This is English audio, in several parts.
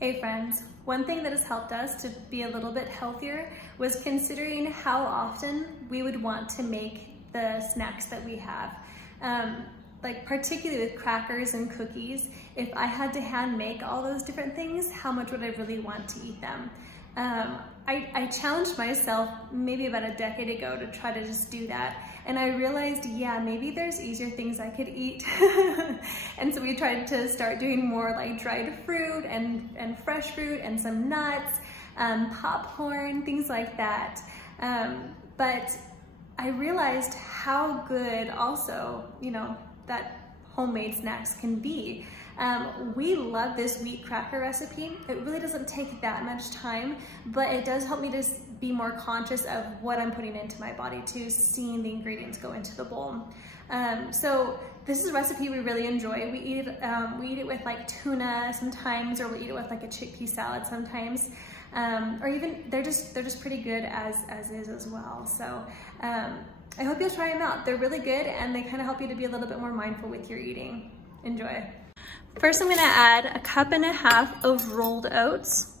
Hey friends, one thing that has helped us to be a little bit healthier was considering how often we would want to make the snacks that we have. Like particularly with crackers and cookies, if I had to hand make all those different things, how much would I really want to eat them? I challenged myself maybe about a decade ago to try to just do that. And I realized, yeah, maybe there's easier things I could eat. And so we tried to start doing more like dried fruit and fresh fruit and some nuts, popcorn, things like that. But I realized how good also, you know, that homemade snacks can be. We love this wheat cracker recipe. It really doesn't take that much time, but it does help me to be more conscious of what I'm putting into my body too, seeing the ingredients go into the bowl. So this is a recipe we really enjoy. We eat it with like tuna sometimes, or we eat it with like a chickpea salad sometimes. Or even they're just pretty good as is as well. So I hope you'll try them out. They're really good and they kind of help you to be a little bit more mindful with your eating. Enjoy. First, I'm gonna add 1.5 cups of rolled oats,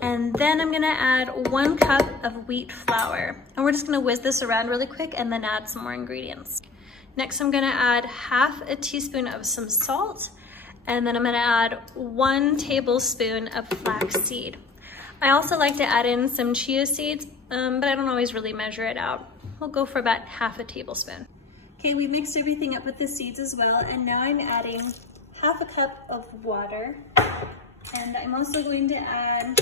and then I'm gonna add 1 cup of wheat flour. And we're just gonna whiz this around really quick and then add some more ingredients. Next, I'm gonna add 1/2 teaspoon of some salt, and then I'm gonna add 1 tablespoon of flax seed. I also like to add in some chia seeds, but I don't always really measure it out. We'll go for about 1/2 tablespoon. Okay, we mixed everything up with the seeds as well, and now I'm adding 1/2 cup of water, and I'm also going to add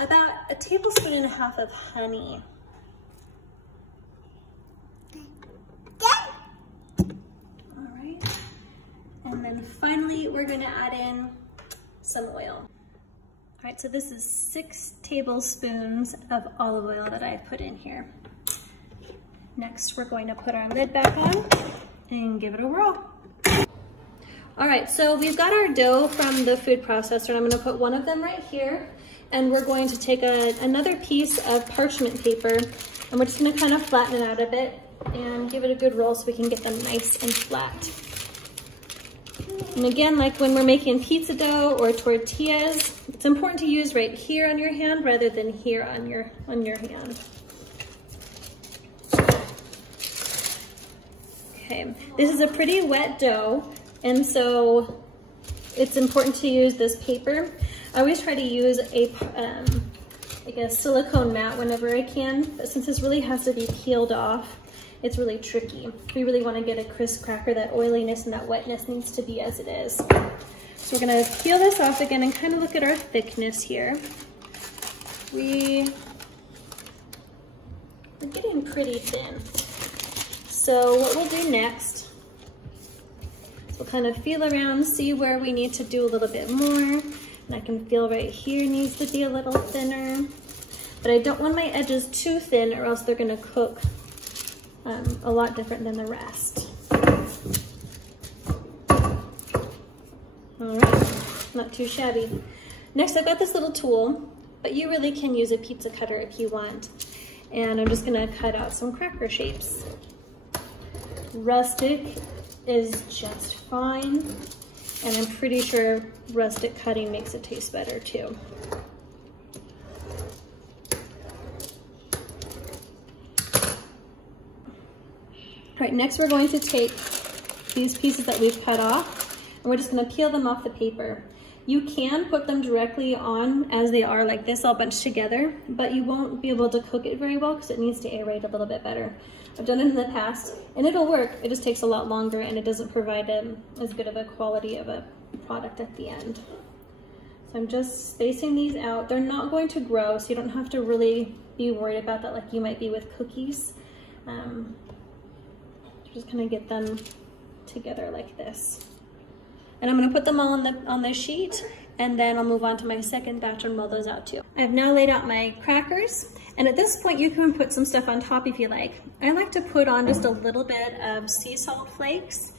about 1.5 tablespoons of honey. All right, and then finally we're going to add in some oil. All right, so this is 6 tablespoons of olive oil that I've put in here. Next, we're going to put our lid back on and give it a whirl. All right, so we've got our dough from the food processor, and I'm gonna put one of them right here, and we're going to take another piece of parchment paper, and we're just gonna kind of flatten it out a bit and give it a good roll so we can get them nice and flat. And again, like when we're making pizza dough or tortillas, it's important to use right here on your hand rather than here on your hand. Okay, this is a pretty wet dough, and so it's important to use this paper. I always try to use like a silicone mat whenever I can, but since this really has to be peeled off, it's really tricky. We really want to get a crisp cracker. That oiliness and that wetness needs to be as it is. So we're gonna peel this off again and kind of look at our thickness here. We're getting pretty thin. So what we'll do next is we'll kind of feel around, see where we need to do a little bit more. And I can feel right here needs to be a little thinner. But I don't want my edges too thin or else they're gonna cook a lot different than the rest. All right, not too shabby. Next, I've got this little tool, but you really can use a pizza cutter if you want. And I'm just gonna cut out some cracker shapes. Rustic is just fine, and I'm pretty sure rustic cutting makes it taste better too. All right, next we're going to take these pieces that we've cut off, and we're just gonna peel them off the paper. You can put them directly on as they are like this, all bunched together, but you won't be able to cook it very well because it needs to aerate a little bit better. I've done it in the past, and it'll work. It just takes a lot longer, and it doesn't provide as good of a quality of a product at the end. So I'm just spacing these out. They're not going to grow, so you don't have to really be worried about that like you might be with cookies. Just kind of get them together like this. And I'm gonna put them all on the sheet, and then I'll move on to my second batch and roll those out too. I've now laid out my crackers, and at this point you can put some stuff on top if you like. I like to put on just a little bit of sea salt flakes,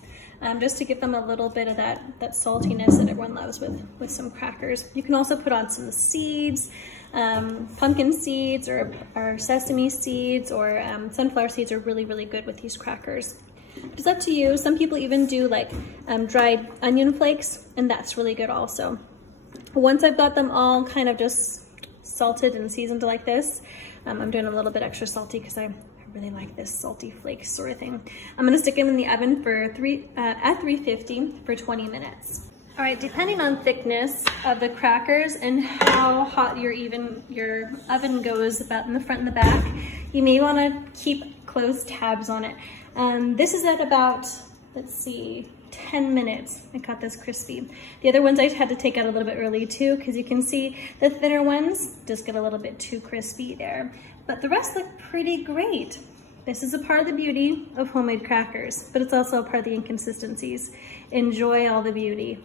just to give them a little bit of that saltiness that everyone loves with some crackers. You can also put on some seeds, pumpkin seeds or sesame seeds or sunflower seeds are really, really good with these crackers. It's up to you. Some people even do like dried onion flakes, and that's really good also. Once I've got them all kind of just salted and seasoned like this, I'm doing a little bit extra salty because I really like this salty flakes sort of thing. I'm gonna stick them in the oven for at 350 for 20 minutes. All right, depending on thickness of the crackers and how hot your oven goes about in the front and the back, you may wanna keep close tabs on it. This is at about, let's see, 10 minutes. I got this crispy. The other ones I had to take out a little bit early too, because you can see the thinner ones just get a little bit too crispy there. But the rest look pretty great. This is a part of the beauty of homemade crackers, but it's also a part of the inconsistencies. Enjoy all the beauty.